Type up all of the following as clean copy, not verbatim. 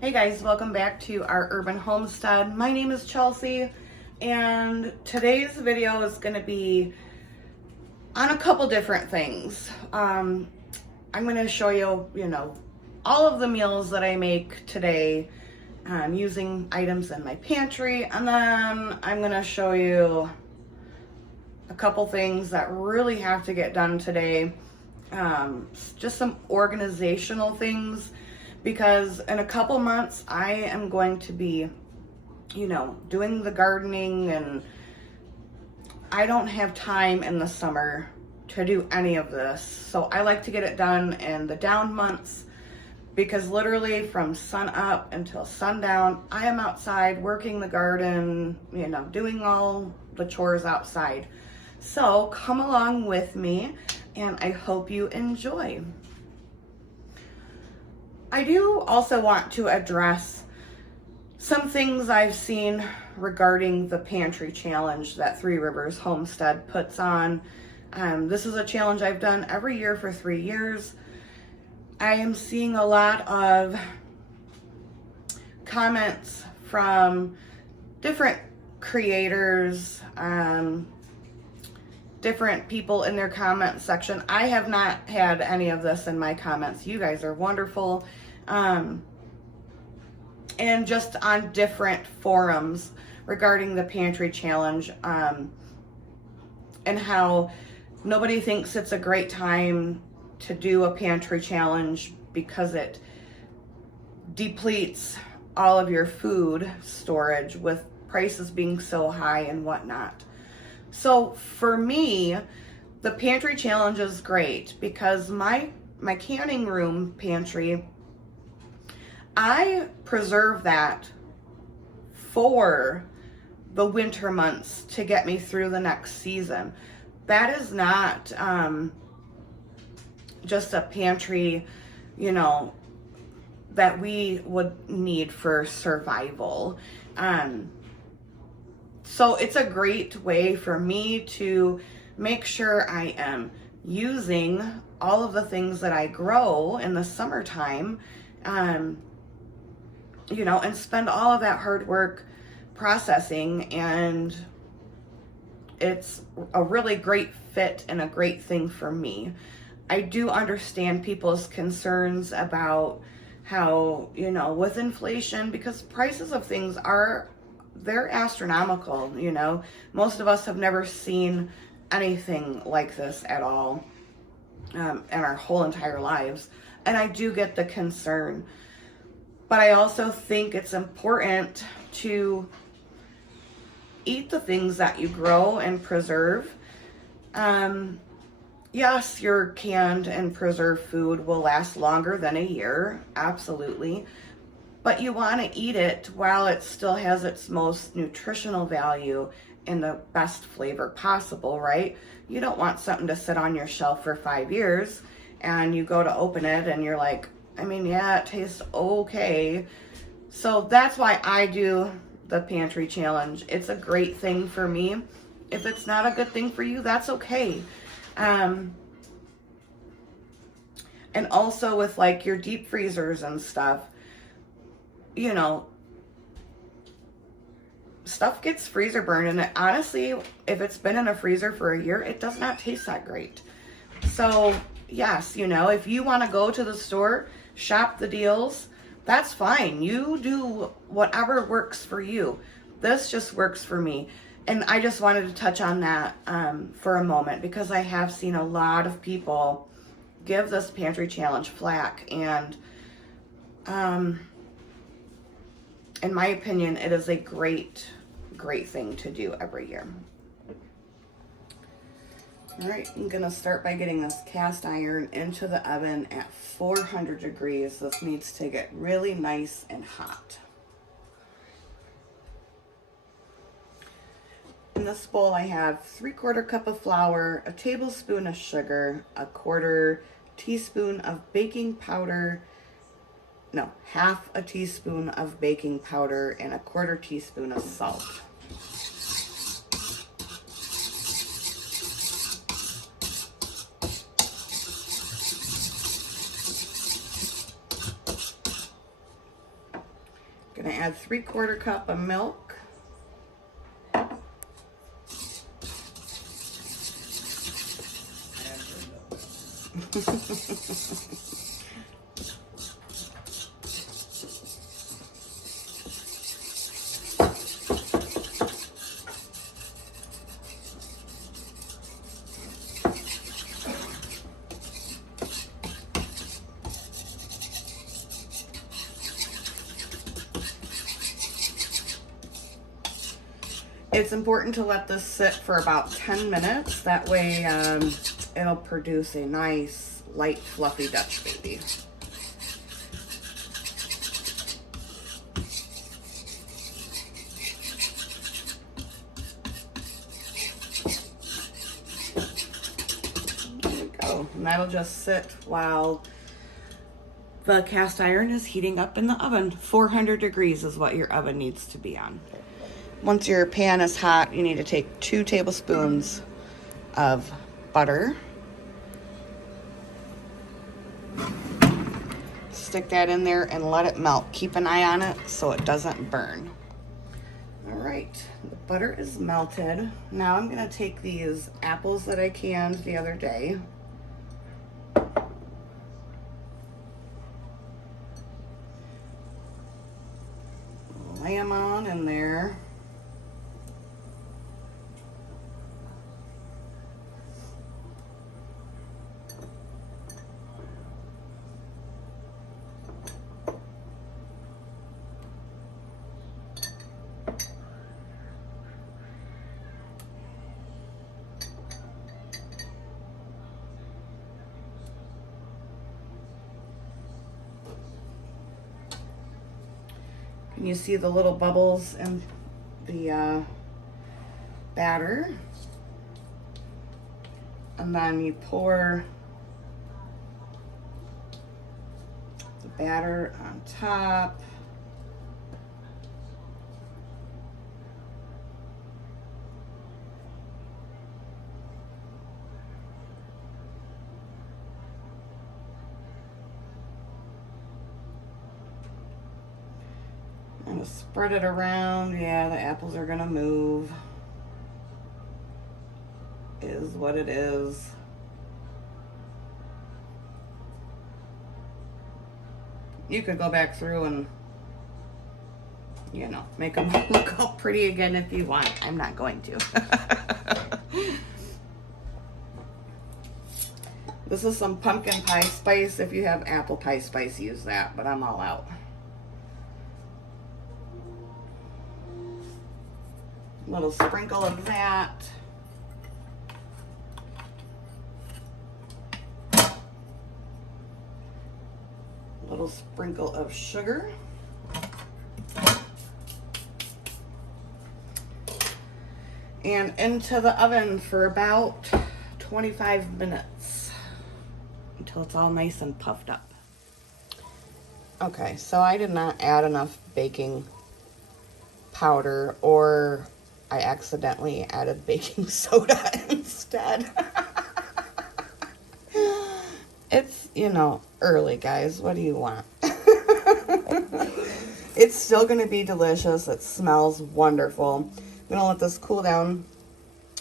Hey guys, welcome back to our urban homestead. My name is Chelsea, and today's video is going to be on a couple different things. I'm going to show you, all of the meals that I make today using items in my pantry, and then I'm going to show you a couple things that really have to get done today. Just some organizational things, because in a couple months I am going to be, doing the gardening, and I don't have time in the summer to do any of this. So I like to get it done in the down months, because literally from sun up until sundown, I am outside working the garden, doing all the chores outside. So come along with me, and I hope you enjoy. I do also want to address some things I've seen regarding the pantry challenge that Three Rivers Homestead puts on. This is a challenge I've done every year for 3 years. I am seeing a lot of comments from different creators, different people in their comment section. I have not had any of this in my comments. You guys are wonderful. And just on different forums regarding the pantry challenge, and how nobody thinks it's a great time to do a pantry challenge because it depletes all of your food storage with prices being so high and whatnot. So for me, the pantry challenge is great because my canning room pantry, I preserve that for the winter months to get me through the next season. That is not just a pantry, that we would need for survival. So it's a great way for me to make sure I am using all of the things that I grow in the summertime, and spend all of that hard work processing. And it's a really great fit and a great thing for me. I do understand people's concerns about how, with inflation, because prices of things they're astronomical. Most of us have never seen anything like this at all in our whole entire lives. And I do get the concern. But I also think it's important to eat the things that you grow and preserve. Yes, your canned and preserved food will last longer than a year, absolutely. But you want to eat it while it still has its most nutritional value and the best flavor possible, right? You don't want something to sit on your shelf for 5 years and you go to open it and you're like, it tastes okay. So that's why I do the pantry challenge. It's a great thing for me. If it's not a good thing for you, that's okay. And also with like your deep freezers and stuff, stuff gets freezer burned, and honestly, if it's been in a freezer for a year, it does not taste that great. So yes, if you want to go to the store, shop the deals, that's fine. You do whatever works for you. This just works for me. And I just wanted to touch on that for a moment, because I have seen a lot of people give this pantry challenge flack, and in my opinion, it is a great thing to do every year. All right, I'm gonna start by getting this cast iron into the oven at 400 degrees. This needs to get really nice and hot. In this bowl, I have 3/4 cup of flour, a tablespoon of sugar, a 1/4 teaspoon of baking powder, half a teaspoon of baking powder, and a 1/4 teaspoon of salt. Gonna add 3/4 cup of milk. It's important to let this sit for about 10 minutes. That way it'll produce a nice, light, fluffy Dutch baby. There we go. And that'll just sit while the cast iron is heating up in the oven. 400 degrees is what your oven needs to be on. Once your pan is hot, you need to take 2 tablespoons of butter. Stick that in there and let it melt. Keep an eye on it so it doesn't burn. All right, the butter is melted. Now I'm gonna take these apples that I canned the other day. Lay them on in there. You see the little bubbles in the batter, and then you pour the batter on top. And spread it around. Yeah, the apples are gonna move. Is what it is. You could go back through and, you know, make them look all pretty again if you want. I'm not going to. This is some pumpkin pie spice. If you have apple pie spice, use that, but I'm all out. Little sprinkle of that. Little sprinkle of sugar. And into the oven for about 25 minutes until it's all nice and puffed up. Okay, so I did not add enough baking powder, or I accidentally added baking soda instead. It's, you know, early, guys. What do you want? It's still going to be delicious. It smells wonderful. I'm going to let this cool down.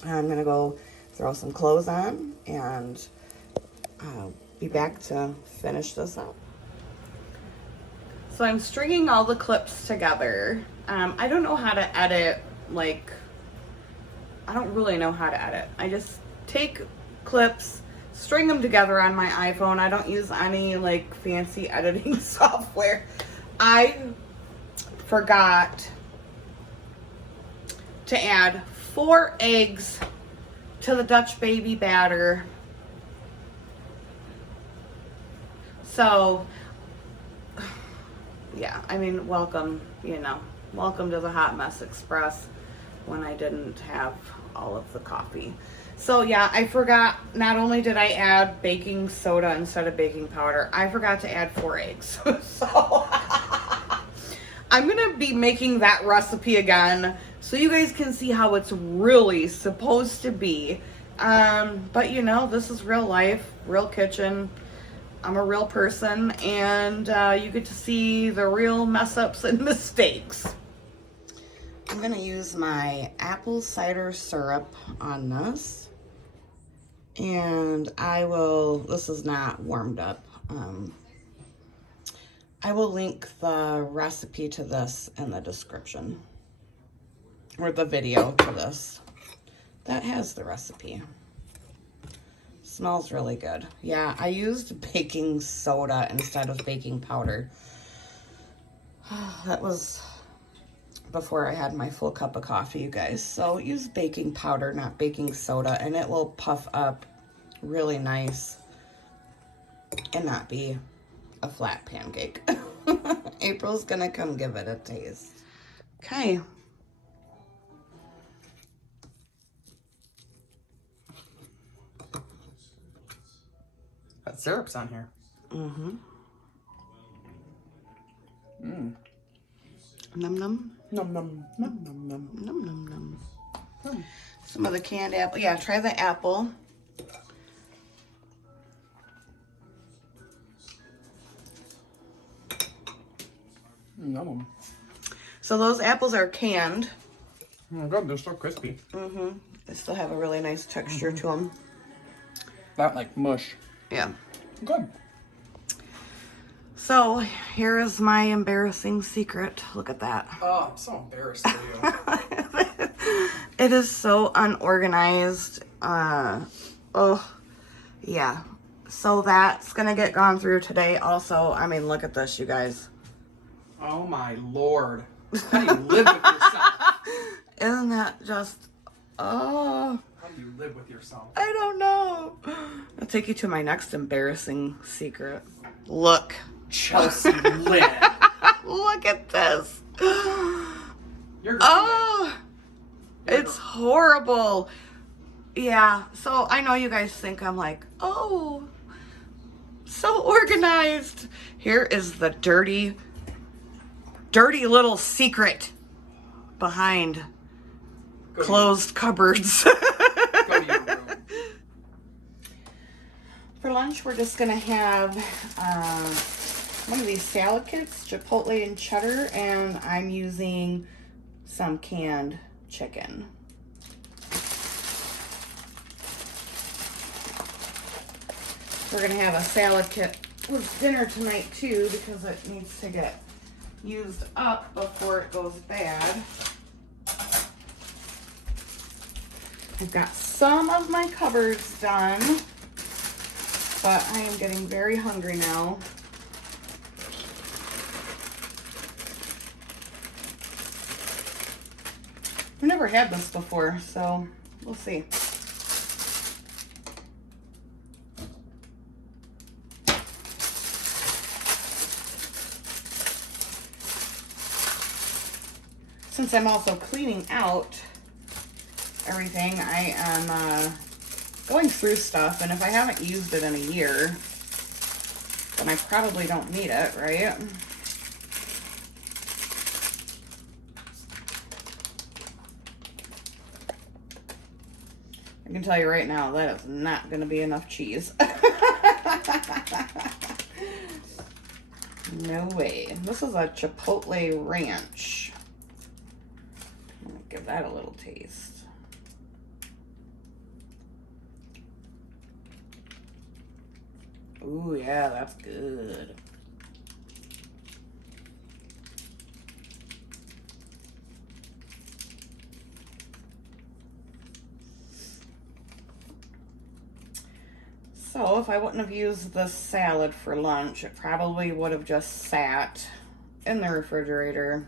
I'm going to go throw some clothes on, and I'll be back to finish this up. So I'm stringing all the clips together. I don't know how to edit, like, I don't really know how to edit. I just take clips, string them together on my iPhone. I don't use any, like, fancy editing software. I forgot to add 4 eggs to the Dutch baby batter. So, yeah, I mean, welcome, you know, welcome to the Hot Mess Express when I didn't have all of the coffee. So yeah, I forgot, not only did I add baking soda instead of baking powder, I forgot to add 4 eggs. So I'm gonna be making that recipe again so you guys can see how it's really supposed to be. But you know, this is real life, real kitchen. I'm a real person, and you get to see the real mess ups and mistakes. I'm gonna use my apple cider syrup on this, and this is not warmed up. I will link the recipe to this in the description, or the video to this. That has the recipe. Smells really good. Yeah, I used baking soda instead of baking powder. That was before I had my full cup of coffee, you guys. So use baking powder, not baking soda, and it will puff up really nice and not be a flat pancake. April's gonna come give it a taste. Okay. That syrup's on here. Mm-hmm. Mmm. Num num. Num num num num num. Num num num. Some of the canned apple. Yeah, try the apple. Yum. So those apples are canned. Oh my god, they're so crispy. Mm-hmm. They still have a really nice texture to them. Not like mush. Yeah. Good. So here is my embarrassing secret. Look at that. Oh, I'm so embarrassed for you. It is so unorganized. Oh, yeah. So that's gonna get gone through today also. I mean, look at this, you guys. Oh my lord. How do you live with yourself? Isn't that just, oh. How do you live with yourself? I don't know. I'll take you to my next embarrassing secret. Look. Chelsea Lynn. Look at this. You're Oh, it's horrible. Yeah, so I know you guys think I'm like, oh, so organized. Here is the dirty little secret behind closed cupboards. Go to your room. For lunch, we're just gonna have one of these salad kits, chipotle and cheddar, and I'm using some canned chicken. We're gonna have a salad kit with dinner tonight too, because it needs to get used up before it goes bad. I've got some of my cupboards done, but I am getting very hungry now. I've never had this before, so we'll see. Since I'm also cleaning out everything, I am going through stuff, and if I haven't used it in a year, then I probably don't need it, right? I can tell you right now, that is not going to be enough cheese. No way. This is a Chipotle Ranch. I'm going to give that a little taste. Ooh, yeah, that's good. So if I wouldn't have used this salad for lunch, it probably would have just sat in the refrigerator.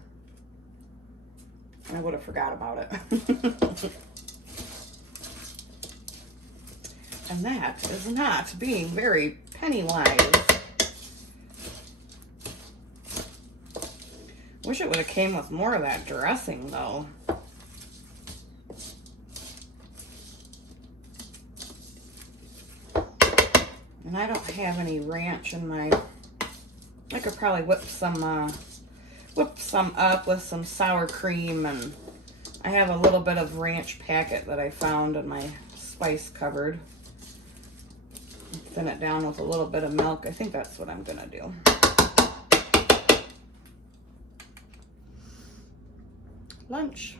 I would have forgot about it. And that is not being very penny-wise. Wish it would have came with more of that dressing, though. And I don't have any ranch in my... I could probably whip some up with some sour cream, and I have a little bit of ranch packet that I found in my spice cupboard. thin it down with a little bit of milk. I think that's what I'm gonna do. Lunch.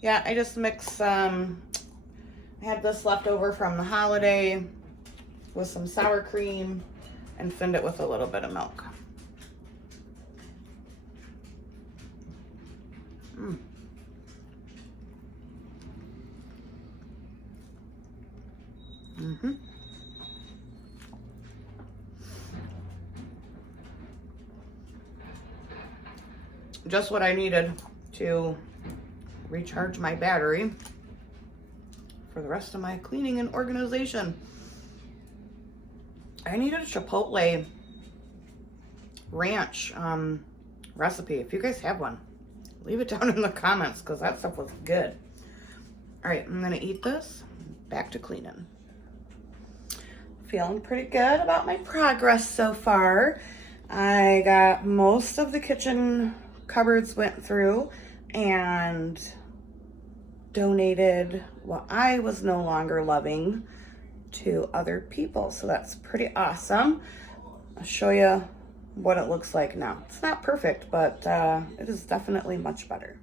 Yeah, I just mix, I had this left over from the holiday with some sour cream and thinned it with a little bit of milk. Just what I needed to recharge my battery for the rest of my cleaning and organization. I needed a Chipotle ranch recipe. If you guys have one, leave it down in the comments because that stuff was good. All right, I'm gonna eat this. Back to cleaning. Feeling pretty good about my progress so far. I got most of the kitchen cupboards went through and donated what I was no longer loving to other people. So that's pretty awesome. I'll show you what it looks like now. It's not perfect, but it is definitely much better.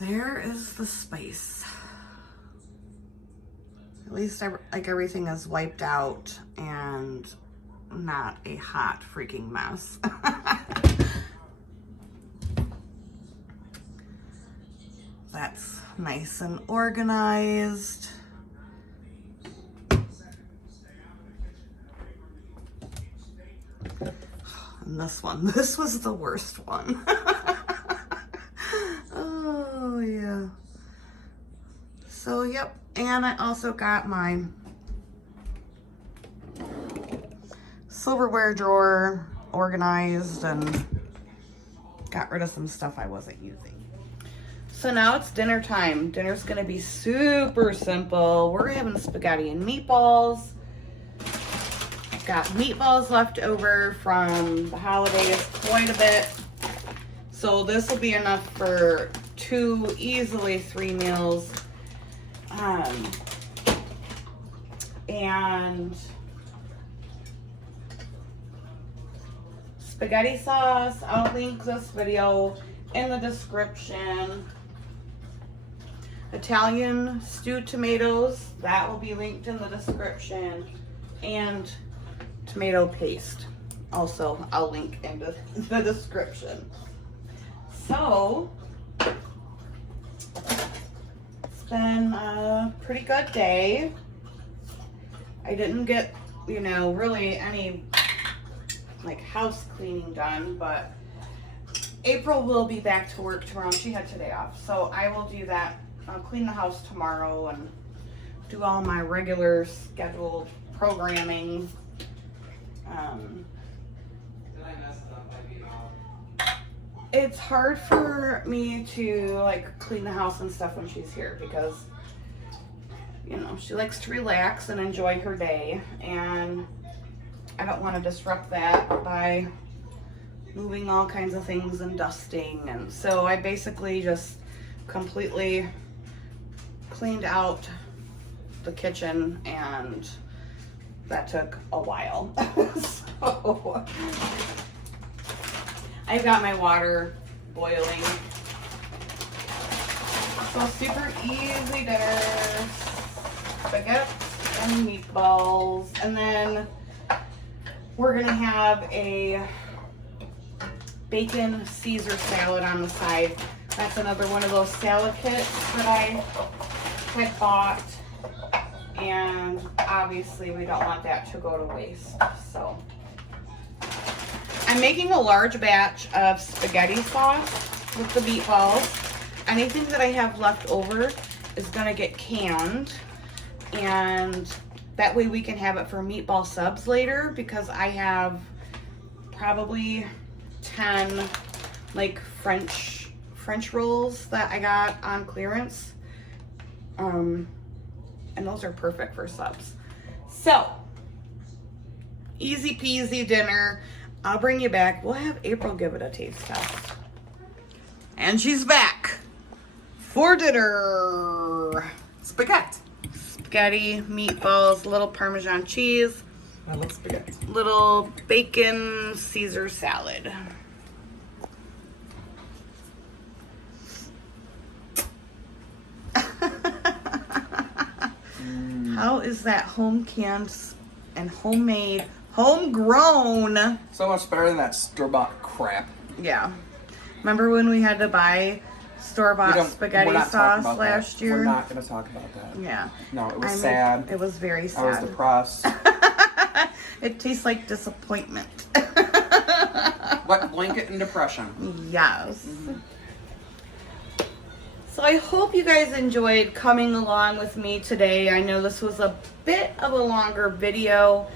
There is the space. At least like everything is wiped out and not a hot freaking mess. That's nice and organized. And this was the worst one. Oh yeah. So yep, and I also got my silverware drawer organized and got rid of some stuff I wasn't using. So now it's dinner time. Dinner's gonna be super simple. We're having spaghetti and meatballs. I've got meatballs left over from the holidays, quite a bit. So this will be enough for 2, easily 3 meals. And spaghetti sauce, I'll link this video in the description. Italian stewed tomatoes, that will be linked in the description. And tomato paste, also I'll link into the description. So, it's been a pretty good day. I didn't get, you know, really any like house cleaning done, but April will be back to work tomorrow. She had today off, so I will do that. I'll clean the house tomorrow and do all my regular scheduled programming. It's hard for me to like clean the house and stuff when she's here because, you know, she likes to relax and enjoy her day, and I don't want to disrupt that by moving all kinds of things and dusting. And so I basically just completely cleaned out the kitchen, and that took a while. So I've got my water boiling. So super easy dinner. Spaghetti and meatballs. And then we're gonna have a bacon Caesar salad on the side. That's another one of those salad kits that I had bought. And obviously we don't want that to go to waste. So I'm making a large batch of spaghetti sauce with the meatballs. Anything that I have left over is gonna get canned, and that way we can have it for meatball subs later, because I have probably 10 like French rolls that I got on clearance. And those are perfect for subs. So, easy peasy dinner. I'll bring you back. We'll have April give it a taste test. And she's back for dinner. Spaghetti. spaghetti, meatballs, little Parmesan cheese, I love spaghetti. little bacon Caesar salad. How is that home canned and homemade, homegrown? So much better than that store-bought crap. Yeah. Remember when we had to buy store-bought spaghetti sauce last year? We're not going to talk about that. Yeah. No, it was sad. It was very sad. I was depressed. It tastes like disappointment. Wet blanket and depression. Yes. So I hope you guys enjoyed coming along with me today. I know this was a bit of a longer video.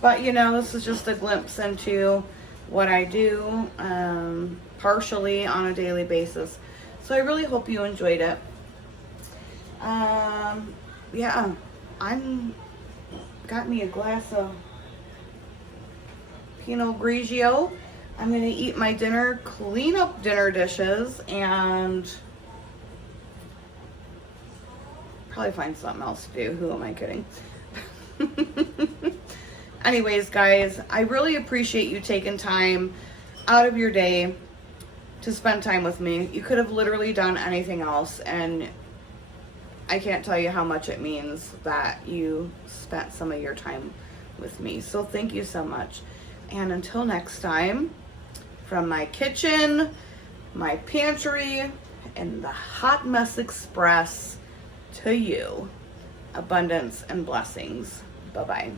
But you know, this is just a glimpse into what I do partially on a daily basis. So I really hope you enjoyed it. Yeah, got me a glass of Pinot Grigio. I'm gonna eat my dinner, clean up dinner dishes, and probably find something else to do. Who am I kidding? Anyways, guys, I really appreciate you taking time out of your day to spend time with me. You could have literally done anything else, and I can't tell you how much it means that you spent some of your time with me. So thank you so much. And until next time, from my kitchen, my pantry, and the Hot Mess Express to you, abundance and blessings. Bye-bye.